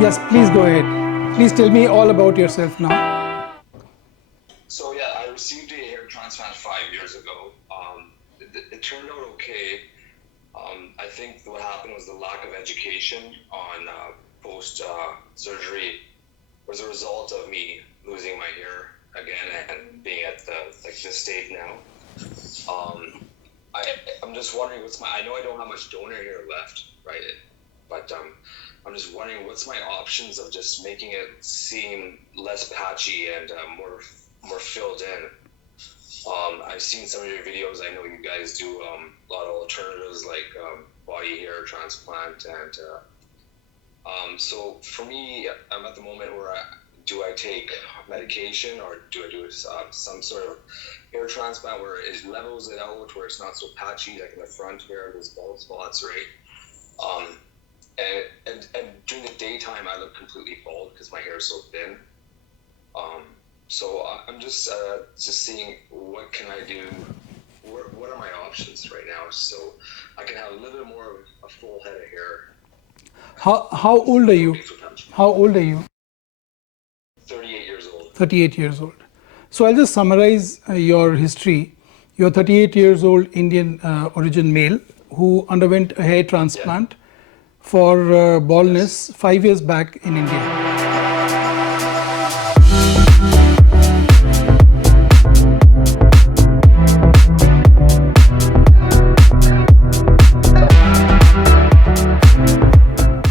Yes, please go ahead. Please tell me all about yourself now. So yeah, I received a hair transplant 5 years ago. It turned out okay. I think what happened was the lack of education on post surgery was a result of me losing my hair again and being at this stage now. I'm just wondering I know I don't have much donor hair left, right? But I'm just wondering what's my options of just making it seem less patchy and more filled in. I've seen some of your videos. I know you guys do a lot of alternatives like body hair transplant, and so for me, I'm at the moment where do I take medication or do I do some sort of hair transplant where it levels it out, where it's not so patchy, like in the front here, there's bald spots, right? And during the daytime, I look completely bald because my hair is so thin. So I'm just seeing what can I do. What are my options right now, so I can have a little bit more of a full head of hair. How old are you? How old are you? 38 years old. 38 years old. So I'll just summarize your history. You're 38 years old, Indian origin male who underwent a hair transplant for baldness 5 years back in India.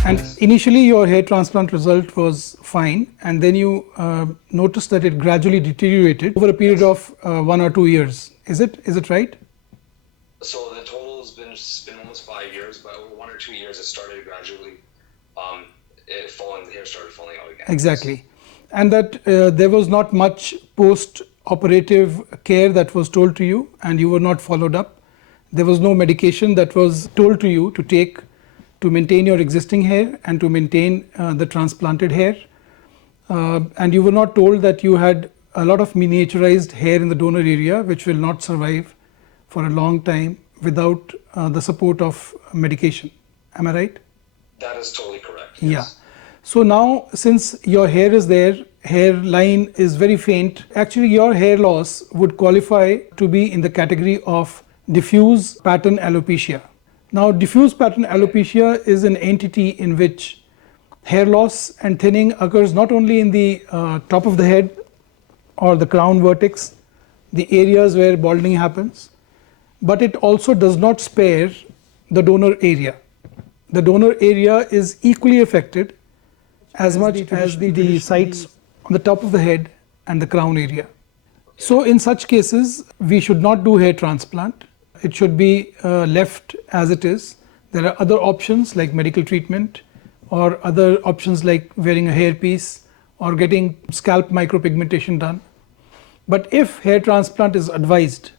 And initially your hair transplant result was fine, and then you noticed that it gradually deteriorated over a period of 1 or 2 years. Is it right? So the total has been almost 5 years, but over 1 or 2 years it started gradually the hair started falling out again. Exactly. And that there was not much post-operative care that was told to you, and you were not followed up. There was no medication that was told to you to take to maintain your existing hair and to maintain the transplanted hair. And you were not told that you had a lot of miniaturized hair in the donor area which will not survive for a long time without the support of medication. Am I right? That is totally correct. Yes. Yeah. So now, since your hair is there, hairline is very faint, actually your hair loss would qualify to be in the category of diffuse pattern alopecia. Now, diffuse pattern alopecia is an entity in which hair loss and thinning occurs not only in the top of the head or the crown vertex, the areas where balding happens, but it also does not spare the donor area. The donor area is equally affected as much as the sites on the top of the head and the crown area. So in such cases, we should not do hair transplant. It should be left as it is. There are other options like medical treatment or other options like wearing a hairpiece or getting scalp micropigmentation done. But if hair transplant is advised,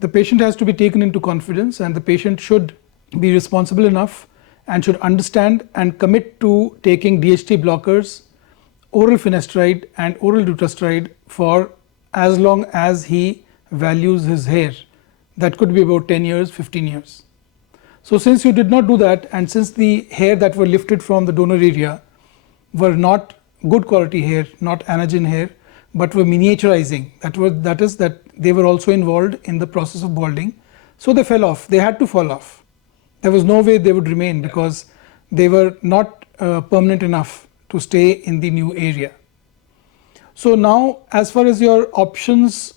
the patient has to be taken into confidence, and the patient should be responsible enough and should understand and commit to taking DHT blockers, oral finasteride and oral dutasteride for as long as he values his hair. That could be about 10 years, 15 years. So since you did not do that, and since the hair that were lifted from the donor area were not good quality hair, not anagen hair, but were miniaturizing, that is that they were also involved in the process of balding, so they fell off. They had to fall off. There was no way they would remain because they were not permanent enough to stay in the new area. So now, as far as your options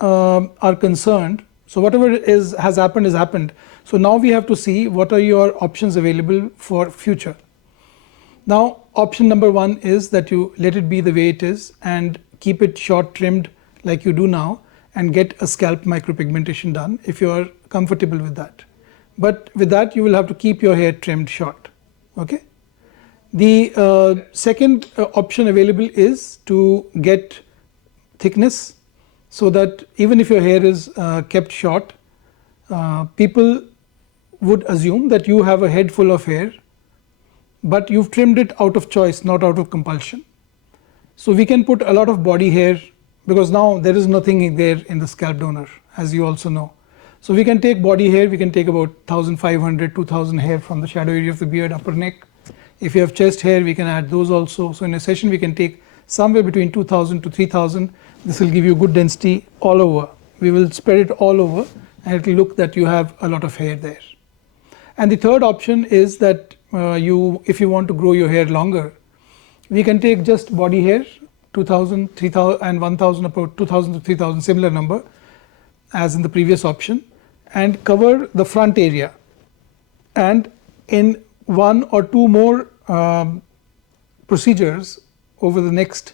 are concerned, so whatever has happened is happened. So now we have to see what are your options available for future. Now, option number 1 is that you let it be the way it is and keep it short trimmed like you do now, and get a scalp micropigmentation done if you are comfortable with that. But with that, you will have to keep your hair trimmed short. Okay. The second option available is to get thickness, so that even if your hair is kept short, people would assume that you have a head full of hair, but you've trimmed it out of choice, not out of compulsion. So we can put a lot of body hair, because now there is nothing there in the scalp donor, as you also know. So we can take body hair, we can take about 1500, 2000 hair from the shadow area of the beard, upper neck, If you have chest hair, we can add those also. So in a session, we can take somewhere between 2000 to 3000. This will give you good density all over. We will spread it all over, and it will look that you have a lot of hair there. And the third option is that if you want to grow your hair longer, we can take just body hair, 2000, 3000 and 1000, about 2000 to 3000, similar number as in the previous option, and cover the front area. And in one or two more procedures over the next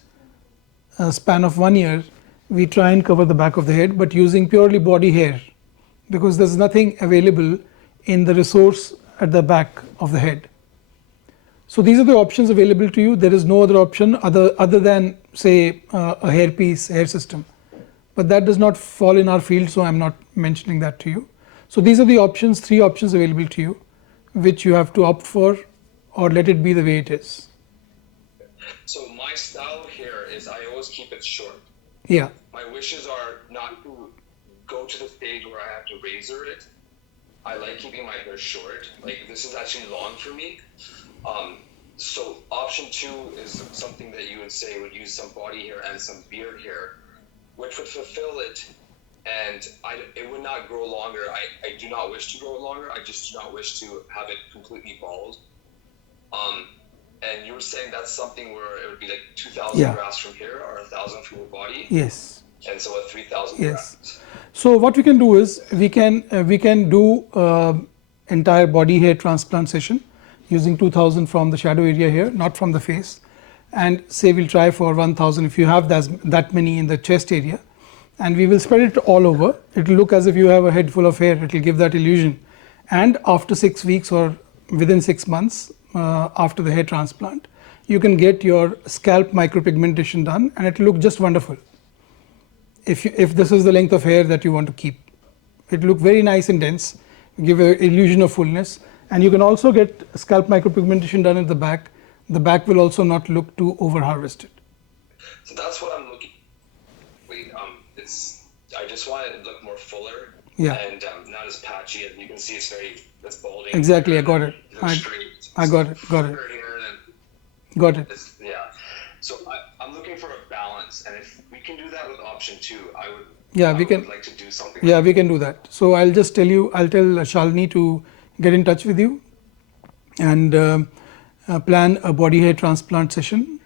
span of 1 year, we try and cover the back of the head, but using purely body hair, because there's nothing available in the resource at the back of the head. So these are the options available to you. There is no other option other than, say, a hairpiece, hair system. But that does not fall in our field, so I'm not mentioning that to you. So these are the options, 3 options available to you, which you have to opt for or let it be the way it is. So my style here is I always keep it short. Yeah. My wishes are not to go to the stage where I have to razor it. I like keeping my hair short. Like, this is actually long for me. So option 2 is something that you would say would use some body hair and some beard hair, which would fulfill it, and it would not grow longer. I do not wish to grow longer. I just do not wish to have it completely bald. And you were saying that's something where it would be like 2,000 grafts from here or 1,000 from your body. Yes. And so a 3,000 Yes. grafts. So what we can do is we can do entire body hair transplant session using 2000 from the shadow area here, not from the face, and say we'll try for 1000 if you have that many in the chest area, and we will spread it all over. It will look as if you have a head full of hair. It will give that illusion. And after 6 weeks or within 6 months after the hair transplant, you can get your scalp micropigmentation done, and it will look just wonderful. If this is the length of hair that you want to keep, it will look very nice and dense, give an illusion of fullness. And you can also get scalp micropigmentation done at the back. The back will also not look too over harvested. So that's what I'm looking. I just want it to look more fuller. Yeah. And not as patchy. As you can see, it's balding. Exactly, I got it. I got it. Got it. Yeah. So I'm looking for a balance, and if we can do that with option 2, I would like to do something. Yeah, we can do that. So I'll just tell Shalini to get in touch with you and plan a body hair transplant session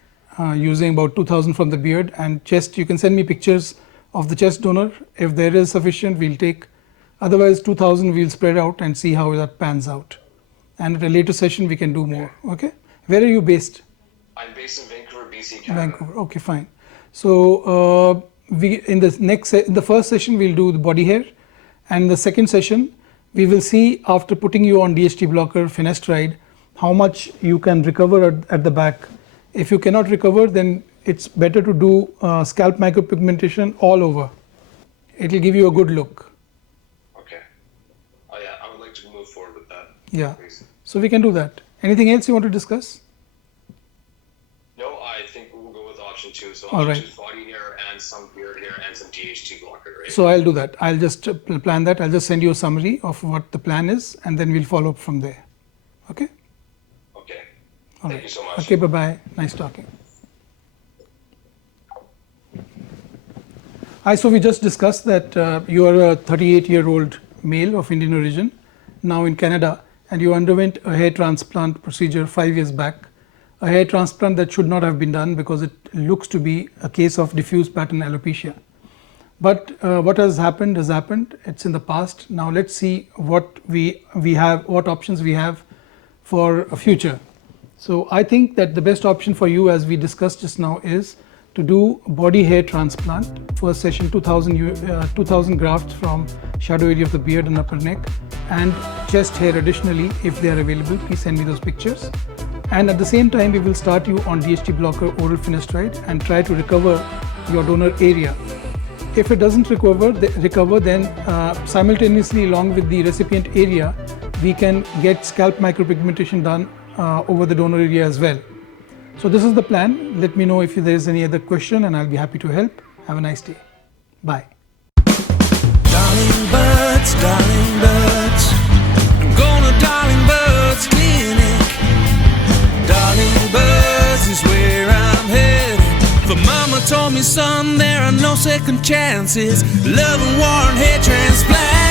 using about 2000 from the beard and chest. You can send me pictures of the chest donor. If there is sufficient, we'll take. Otherwise, 2000 we'll spread out and see how that pans out. And at a later session, we can do more. Okay? Where are you based? I'm based in Vancouver, BC, Canada. Vancouver. Okay, fine. So in the first session, we'll do the body hair, and the second session, we will see after putting you on DHT blocker, finasteride, how much you can recover at the back. If you cannot recover, then it's better to do scalp micropigmentation all over. It will give you a good look. Okay. Oh yeah, I would like to move forward with that. Yeah. Please. So we can do that. Anything else you want to discuss? No, I think we'll go with option 2. So All option right. 2 is body hair and some beard hair and some DHT blocker, right? So I'll do that. I'll just plan that. I'll just send you a summary of what the plan is, and then we'll follow up from there. Okay? Okay. All Thank right. you so much. Okay, bye-bye. Nice talking. Hi, so we just discussed that you are a 38-year-old male of Indian origin, now in Canada, and you underwent a hair transplant procedure 5 years back. A hair transplant that should not have been done because it looks to be a case of diffuse pattern alopecia. But what has happened has happened. It's in the past. Now let's see what we have, what options we have for a future. So I think that the best option for you, as we discussed just now, is to do body hair transplant. First session, 2000 grafts from shadow area of the beard and upper neck, and chest hair additionally, if they are available. Please send me those pictures. And at the same time, we will start you on DHT blocker oral finasteride and try to recover your donor area. If it doesn't recover, then simultaneously along with the recipient area, we can get scalp micropigmentation done over the donor area as well. So this is the plan. Let me know if there is any other question, and I'll be happy to help. Have a nice day. Bye. Darling birds, I'm going to Darling Birds Clinic. told me, son, there are no second chances. Love and war and hair transplant.